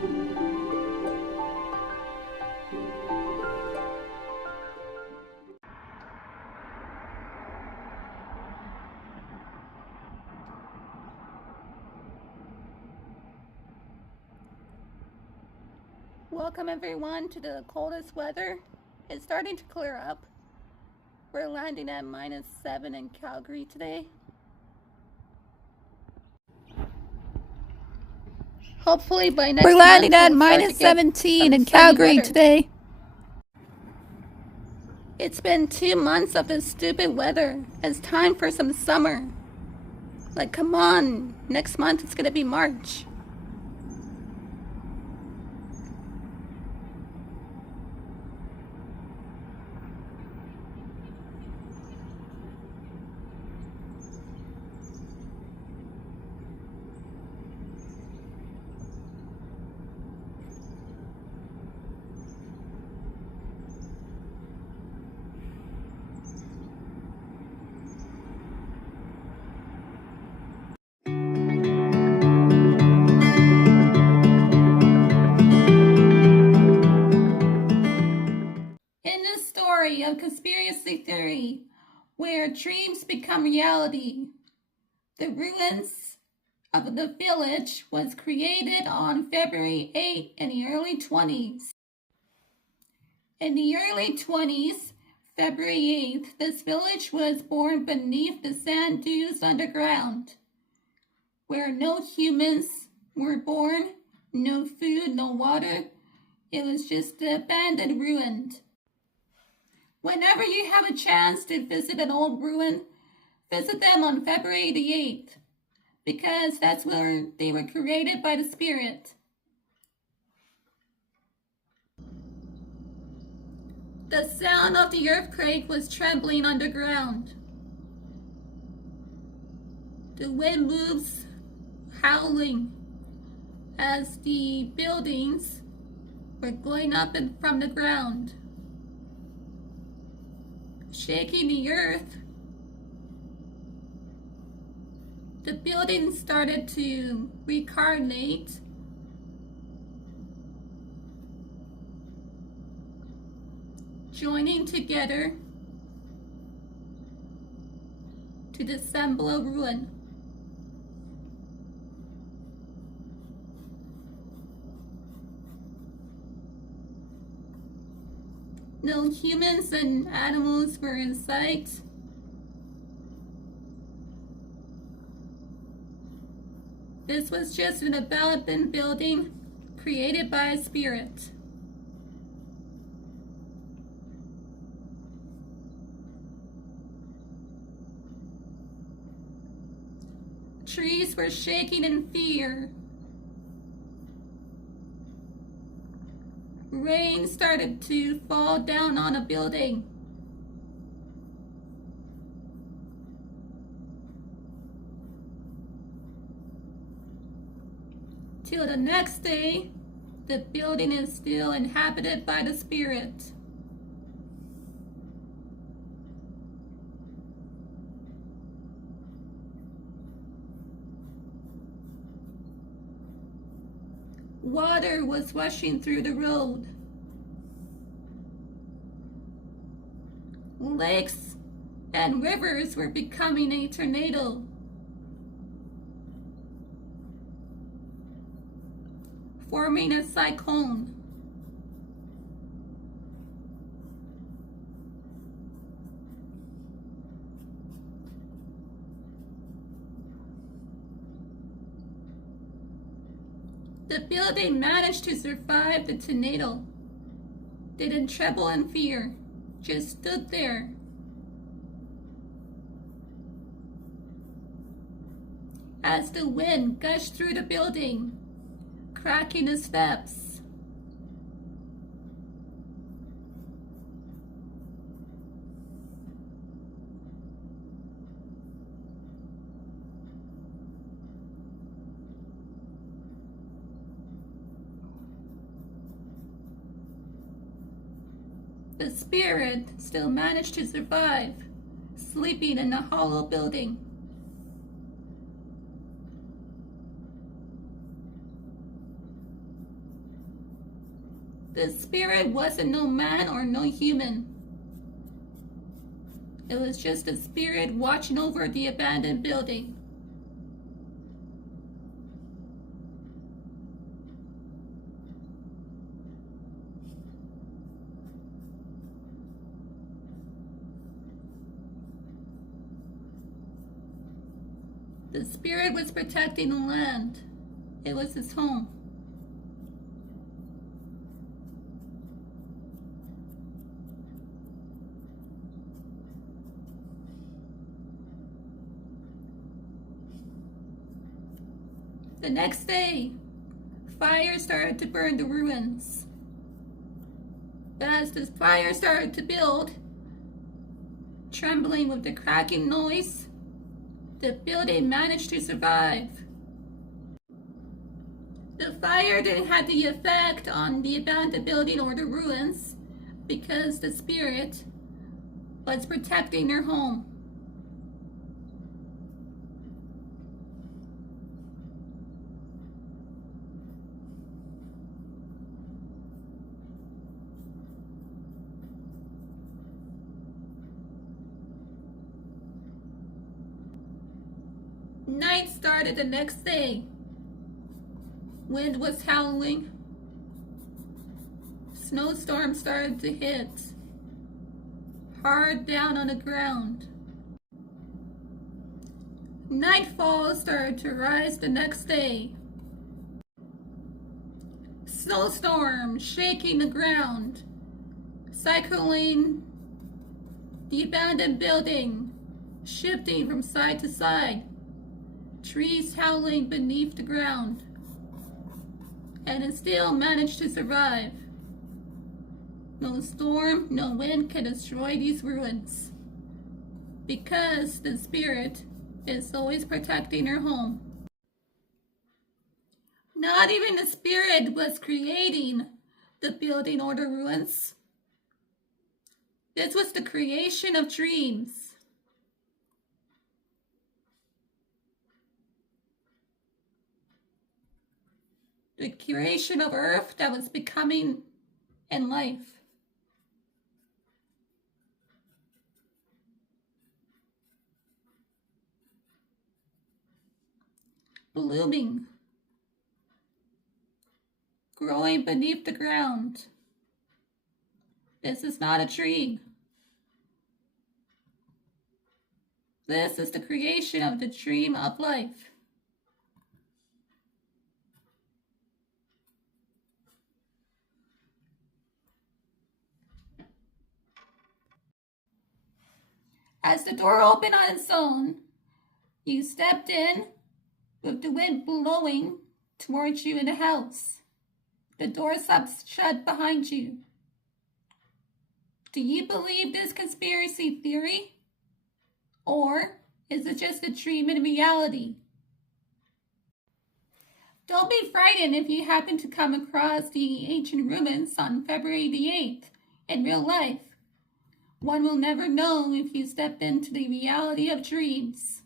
Welcome everyone to the coldest weather. It's starting to clear up. We're landing at -7 in Calgary today. Hopefully by next We're landing at month, -17 in Calgary today. It's been 2 months of this stupid weather. It's time for some summer. Like, come on. Next month it's gonna be March. In this story of conspiracy theory, where dreams become reality, the ruins of the village was created on February 8 in the early 20s. In the early 20s, February 8th, this village was born beneath the sand dunes underground, where no humans were born, no food, no water. It was just an abandoned ruin. Whenever you have a chance to visit an old ruin, visit them on February the 8th, because that's where they were created by the Spirit. The sound of the earthquake was trembling underground. The wind moves howling as the buildings were going up from the ground, shaking the earth. The buildings started to reincarnate, joining together to dissemble a ruin. No humans and animals were in sight. This was just an abandoned building created by a spirit. Trees were shaking in fear. Rain started to fall down on a building. Till the next day, the building is still inhabited by the spirit. Water was rushing through the road. Lakes and rivers were becoming a tornado. Forming a cyclone. The building managed to survive the tornado. They didn't tremble in fear, just stood there. As the wind gushed through the building, cracking the steps. The spirit still managed to survive, sleeping in a hollow building. The spirit wasn't no man or no human. It was just a spirit watching over the abandoned building. The spirit was protecting the land. It was his home. The next day, fire started to burn the ruins. As the fire started to build, trembling with the cracking noise, the building managed to survive. The fire didn't have the effect on the abandoned building or the ruins because the spirit was protecting their home. Night started the next day. Wind was howling. Snowstorms started to hit hard down on the ground. Nightfall started to rise the next day. Snowstorm shaking the ground, cycling the abandoned building, shifting from side to side. Trees howling beneath the ground, and it still managed to survive. No storm, no wind can destroy these ruins, because the spirit is always protecting her home. Not even the spirit was creating the building or the ruins. This was the creation of dreams. The creation of earth that was becoming in life. Blooming. Growing beneath the ground. This is not a tree. This is the creation of the dream of life. As the door opened on its own, you stepped in with the wind blowing towards you in the house. The door slapped shut behind you. Do you believe this conspiracy theory? Or is it just a dream in reality? Don't be frightened if you happen to come across the ancient ruins on February the 8th in real life. One will never know if you stepped into the reality of dreams.